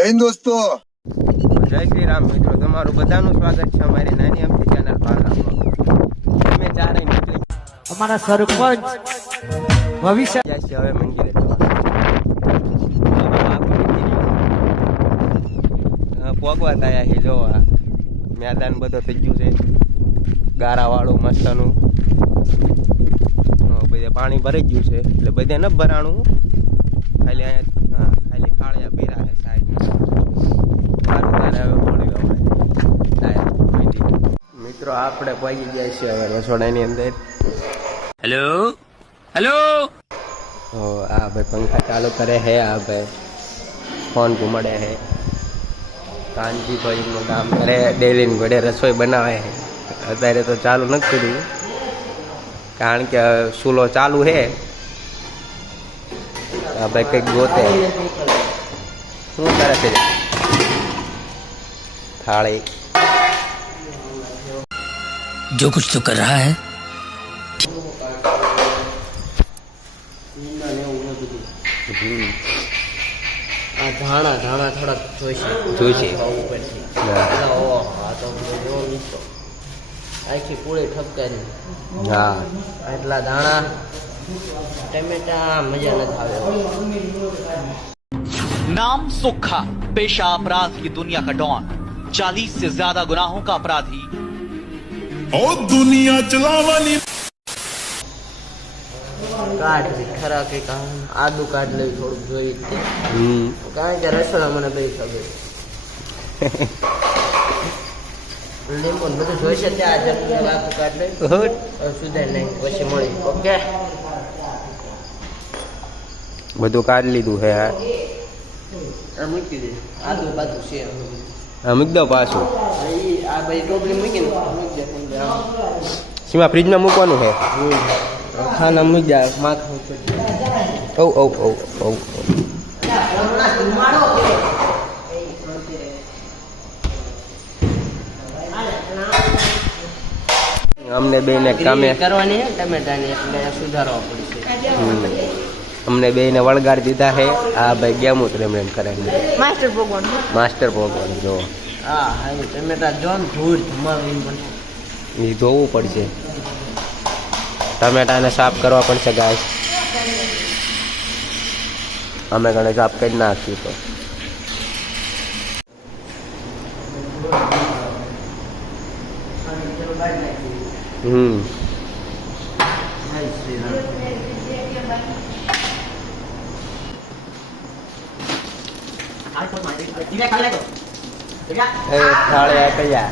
જય હિન્દ દોસ્તો, જય શ્રી રામ મિત્રો, તમારું બધાનું સ્વાગત છે અમારી નાની અમથી ચેનલ પાલના. અમે ચારે નીકળી અમારા સરપંચ ભવિષ્ય જાય છે હવે મંદિરે. પોગવા થયા છે, જોવા મેદાન બધો થઈ ગયું છે, ગારાવાળું મસ્તનું. બધે પાણી ભરાઈ ગયું છે એટલે બધે ન ભરાણું, ખાલી અહીંયા ખાલી ખાળિયા પીરા છે સાઈડ. મિત્રો આપણે પહોંચી ગયા છીએ હવે રસોડાની અંદર. हेलो हेलो આ ભાઈ પંખા ચાલુ કરે છે, આ ભાઈ ફોન ઘુમાડે છે, કાનજીભાઈનું કામ કરે, ડેલીની ઘોડે રસોઈ બનાવે છે. અત્યારે તો ચાલુ નથી કર્યું કારણ કે ચૂલો ચાલુ છે. આ ભાઈ કંઈક ગોતે શું કરે છે, થાળી जो कुछ तो कर रहा है ધાણા ધાણા થોડાક જોઈશે. આખી પૂરી ઠપકારી, હા એટલા ધાણા ટમેટા મજા નથી આવે. नाम सुखा, पेशा अपराध की दुनिया का डॉन, 40 से ज्यादा गुनाहों का अपराधी. और दुनिया चलावानी કાઢ ખરા કઈક આદુ કાઢ લઈ થોડુંક જોઈ કારણ કે રસોડા મને બે ખબર લીંબુ ને બધું જોઈશે ત્યાં આદુ કાઢ લઈ સુધારી નહીં પછી મળી. ઓકે બધું કાઢી લીધું છે. મૂકી દે આદુ બાજુ છે મૂકી દો પાછું. આ બધી ટોપલી મૂકીને મૂકી દે. સીમા ફ્રીજમાં મૂકવાનું છે. ખાના મૂકી જાય માખણ અમને બેને કામે કરવાની ટમેટાની એટલે સુધારવા પડશે. અમને બેને વળગાડી દીધા છે. આ ભાઈ ગેમું રેમ કરે, માસ્ટર ભગવાન જો. હા હા ટમેટા જોન ધૂળ ધમાવીને બને. એ ધોવું પડશે, ટમેટાને સાફ કરવા પડશે ગાય. અમે ઘણે સાફ કરી નાખ્યું તો થાળે કયા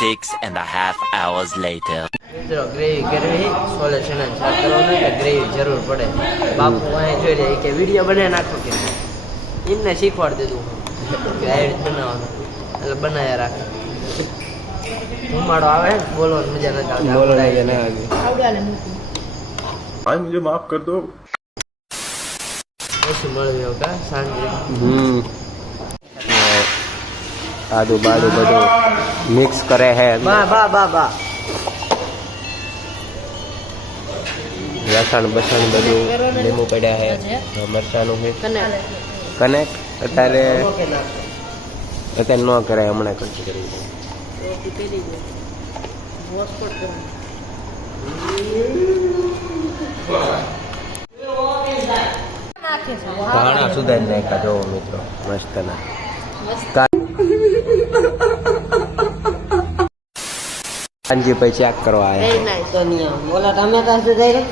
Six and a half hours later. મિત્રો ગ્રેવી કરવી, સોલે ચણા શાક કરવાનું એટલે ગ્રેવી જરૂર પડે. બાપુ અહીં જોઈ રહે કે વિડીયો બનાવી નાખો કે એમને શીખવાડી દીધું કે આ રીતે બનાવવાનું એટલે બનાવ્યા રાખે. ધુમાડો આવે બોલવાની મજા નથી આવતી. भाई मुझे माफ कर दो. ઓછું મળ્યું કા સાંજે. આદુ બાદુ બધું મિક્સ કરે છે. બા બા બા બા લસણ બસણ બધું લીંબુ પડ્યા છે, મરચાનું છે કનેક્ટ. અત્યારે ન કરાય, હમણાં કંઈ કરી ધાણા સુધારી નાખ્યા. જોવો મિત્રો મસ્ત ના કાનજી પછી ચેક કરવા આવ્યા. ઓલા ટમેટા સુધારી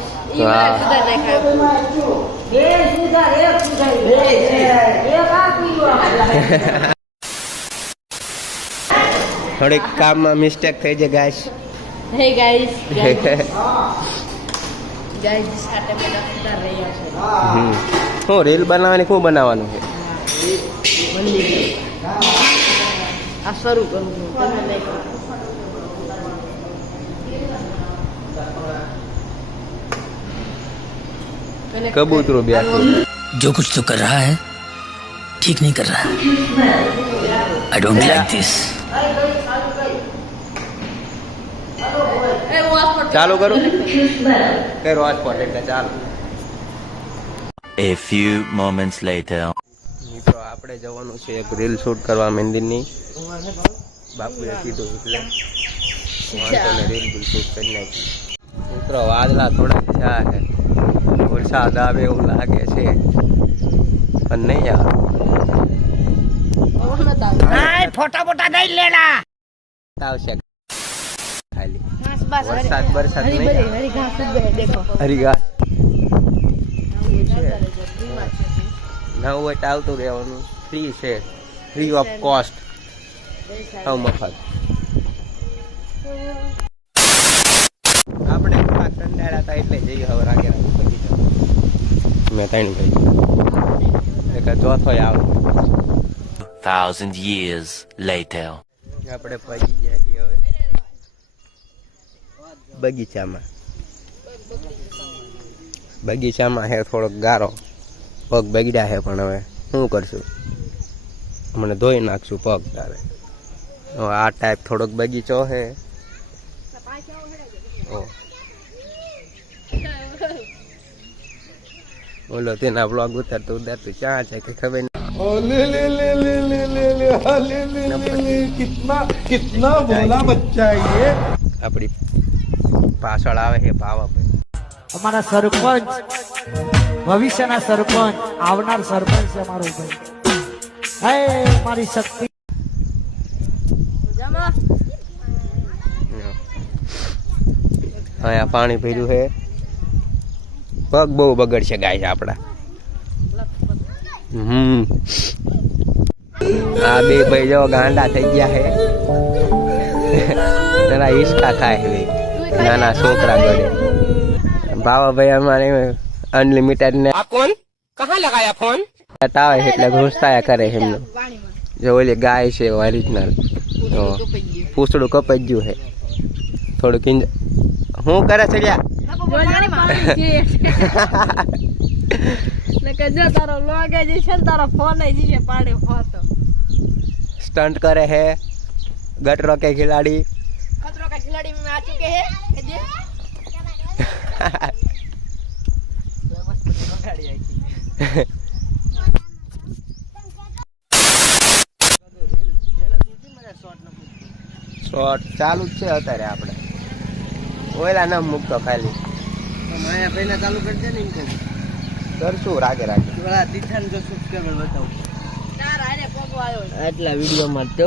થોડીક કામમાં મિસ્ટેક થઈ જાય ગાઈસ. Hey guys, guys આ ટમેટા સુધાર રહ્યા છે. શું રીલ બનાવવાની, શું બનાવવાનું છે? આ શરૂ કરું છું, તમે નહીં કરો. कबूतरों भी आते हैं। जो कुछ तो कर रहा है ठीक नहीं कर रहा आई डोंट लाइक दिस ચાલુ કરું કરો હૉટસ્પોટ એટલે ચાલુ. A few moments later. મિત્રો આપણે જવાનું છે એક રીલ શૂટ કરવા મંદિરની. બાપુએ કીધું એટલે વાંધો ને રીલ બિલ શૂટ કરી નાખી. મિત્રો વાદળા થોડાક થયા છે, વરસાદ આવે એવું લાગે છે પણ નહીં આવે. આવશે ખાલી વરસાદ બરસાદ નહીં આવે. હરીઘાસ ના હોય તો આવતું રહેવાનું. ફ્રી છે, ફ્રી ઓફ કોસ્ટ, સાવ મફત. આપણે થોડા કંટાળ્યા હતા એટલે જઈએ હવે રાગે રાગે પહોંચી જાવ. મેં ત્રણ ભાઈ એક ચોથો આવે. 1,000 years later. આપણે પહોંચી ગયા છીએ હવે બગીચામાં. બગીચામાં હે થોડોક ગારો, પગ બગડ્યા છે પણ હવે શું કરશું, મને ધોઈ નાખશું પગ તારે. આ ટાઈપ થોડોક બગીચો છે. બોલો તેના બ્લોગ ઉતારતું ઉતારતું ક્યાં છે કે ખબર कितना भोला बच्चा है ये. આપણી પાછળ આવે છે ભાવાભાઈ. અમારા સરપંચ, ભવિષ્યના સરપંચ, આવનાર સરપંચ છે મારો ભાઈ. હે મારી શક્તિ. અહીંયા પાણી ભર્યું છે. પગ બહુ બગડશે ગાય આપડા. આ બે ભાઈ જો ગાંડા થઈ ગયા છે. જરા હિસકા ખાય છે નાના છોકરા ગળે. ભાવાભાઈ અમારે અનલિમિટેડ ને કોણ કહા લગાયા ફોન આવે છે એટલે ઘૂસતા કરે છે એમનું. જો ઓલી ગાય છે ઓરિજિનલ, પૂછડું કપાઈ ગયું છે થોડુંક. શું કરે છે લ્યા? स्टंट करे है गटरों के खिलाड़ी. खतरों का खिलाड़ी में आ चुके हैं. શોર્ટ ચાલુ જ છે અત્યારે. આપણે ઓયલા ન મૂકતો ખાલી માયા ભાઈને ચાલુ કરી દે ને એમ કહું. કરશું રાગે રાગે. પેલા તીથાને જો સબસ્ક્રાઇબર બતાવું. ચાર આને પોગો આવ્યો. આટલા વિડીયોમાં તો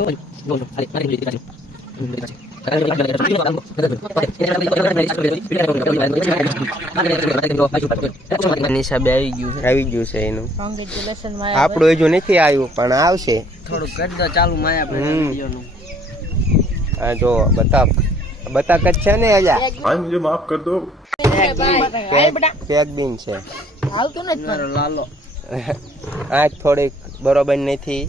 હિસાબે આવી ગયું છે એનું. કોંગ્રેચ્યુલેશન આપણું હજુ નથી આવ્યું પણ આવશે. થોડું કરી દો ચાલુ માયા ભાઈ વિડીયોનું. હા જો બતક બતક જ છે ને હજા. भाई मुझे माफ कर दो. પેક બીન છે. આવતું નથી મારો લાલો આ થોડીક બરોબર નથી.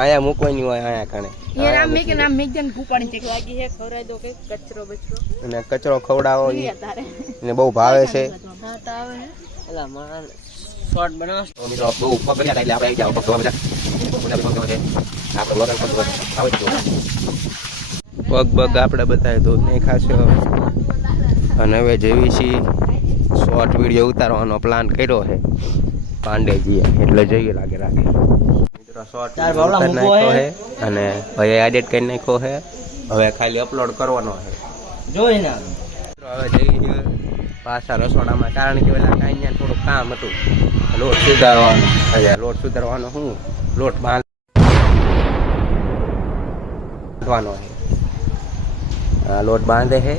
આયા મૂકવાની હોય આયા કણે. ये नाम में के नाम में जन कूपाड़ी चेक लागी है. खवराई दो के कचरो बचरो અને કચરો ખવડાવો ઈ तारे એને બહુ ભાવે છે. दाता आवे है. એલા માર શોર્ટ બનાવશ. પગ બગ આપણે બતાવી દો નહીં ખાશો. અને હવે જેવી છીએ શોર્ટ વિડીયો ઉતારવાનો પ્લાન કર્યો છે પાંડેજીએ એટલે જઈએ લાગે રાગે. મિત્રો શોર્ટ નાખ્યો છે અને હવે એડિટ કરી નાખ્યો છે. હવે ખાલી અપલોડ કરવાનો છે. જોઈ ને હવે જઈએ પાછા રસોડામાં, કારણ કે પેલા કાંઈ થોડું કામ હતું. લોટ સુધારવાનો. લોટ સુધારવાનો શું લોટ બાંધવાનો છે. લોટ બાંધે છે.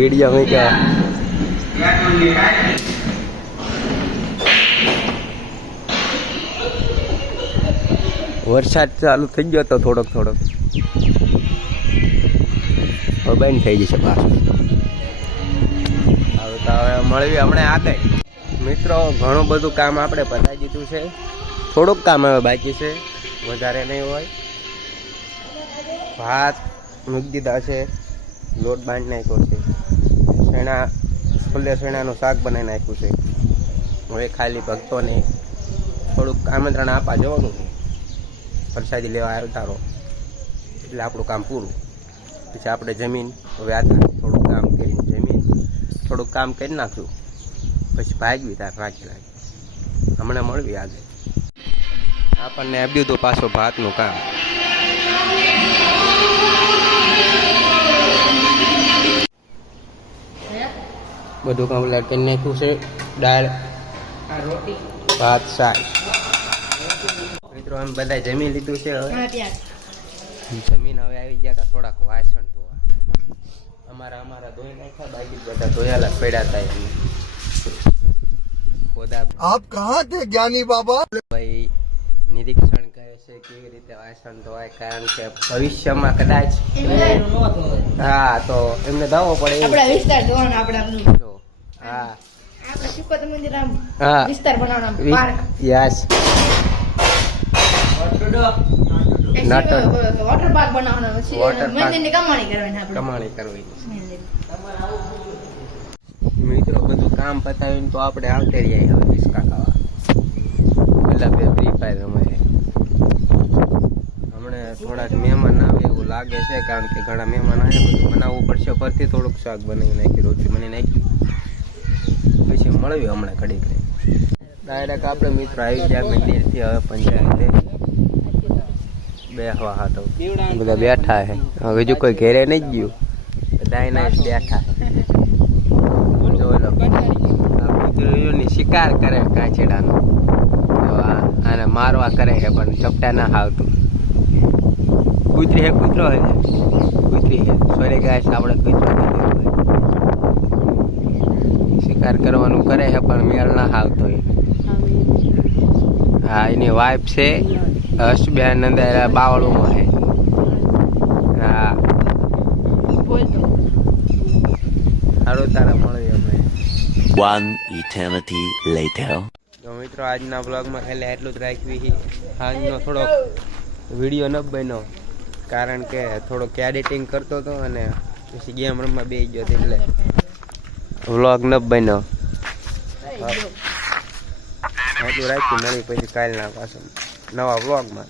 વિડીયો મૂક્યો. વરસાદ ચાલુ થઈ ગયો તો થોડોક થોડોક. હવે બંધ થઈ જશે પાછું. હવે તો હવે મળવી હમણાં આગળ. મિત્રો ઘણું બધું કામ આપણે પતાવી દીધું છે. થોડુંક કામ હવે બાકી છે, વધારે નહીં હોય. ભાત મૂકી દીધા છે, લોટ બાંધી નાખ્યો છે. ફુલ્લે ચણાનું શાક બનાવી નાખ્યું છે. હવે ખાલી ભક્તોને થોડુંક આમંત્રણ આપવા જવાનું છે. પ્રસાદી લેવા આવતા રહો એટલે આપણું કામ પૂરું. પછી આપણે જમીન હવે આ થોડુંક કામ કરીને જમીન થોડુંક કામ કરી નાખ્યું પછી ભાગવી તાર રાખી લાગી. હમણાં મળવી આગળ. આપણને આપ્યું હતું પાછો ભાતનું કામ. બધું કામ કરી નાખ્યું છે. દાળ ભાત શાક. મિત્રો અમે બધા જમી લીધું છે. હવે જમીન હવે આવી ગયા થોડાક વાસણ ધોવા. અમારા ધોઈ નાખ્યા, બાકી બધા ધોયાલા પડ્યા હતા. ખોદા आप कहाँ थे ज्ञानी बाबा? ભાઈ નિરીક્ષણ કરે છે કેવી રીતે વાસણ ધોવાય, કારણ કે ભવિષ્યમાં કદાચ હા તો એમને ધાવવો પડે. આપણા વિસ્તાર જોવાનો આપણે જો હા આપણે શિકોતર મંદિર આમ હા વિસ્તાર બનાવવાનો પાર્ક યસ વોટર પાર્ક બનાવવાનો પછી Water park. મંદિરની કમાણી કરવાની આપણે કમાણી કરવી. મિત્રો બધું કામ પતાવીને તો આપણે આવતે રહીએ હવે હિસકા ખાવા. પેલા બે ફ્રી ફાયર રમે. હમણાં થોડાક મહેમાન આવે એવું લાગે છે, કારણ કે ઘણા મહેમાન આવે. બધું બનાવવું પડશે. પરથી થોડુંક શાક બનાવી નાખી, રોટલી બની નાખી, પછી મળવી હમણાં ઘડીક રહી. ડાયરેક્ટ આપણે મિત્રો આવી ગયા મંદિરથી. હવે પંચાયતે બેહવા હતો, બધા બેઠા છે. હવે હજુ કોઈ ઘેરે નહીં ગયું, બધા એના બેઠા છે. કૂતરીઓની શિકાર કરે કાચેડાનો. આને મારવા કરે છે પણ ચપટા ના આવતું. કૂતરી હે કૂતરો હે કૂતરી હે સોરી ગાય આપણે કૂતરો શિકાર કરવાનું કરે છે પણ મેળ ના આવતો. હા એની વાઈફ છે હર્ષબેન અંદર બાવળુમાં છે. હા સારું તારા મળી અમે. One eternity later. તો મિત્રો આજના બ્લોગમાં ખાલી એટલું જ રાખવી. આજનો થોડોક વિડીયો ન બન્યો કારણ કે થોડોક એડિટિંગ કરતો હતો અને પછી ગેમ રમવા બેસી ગયો એટલે વ્લોગ ન બન્યો. એટલું રાખ્યું. મળી પછી કાલના પાછળ નવા વ્લોગમાં.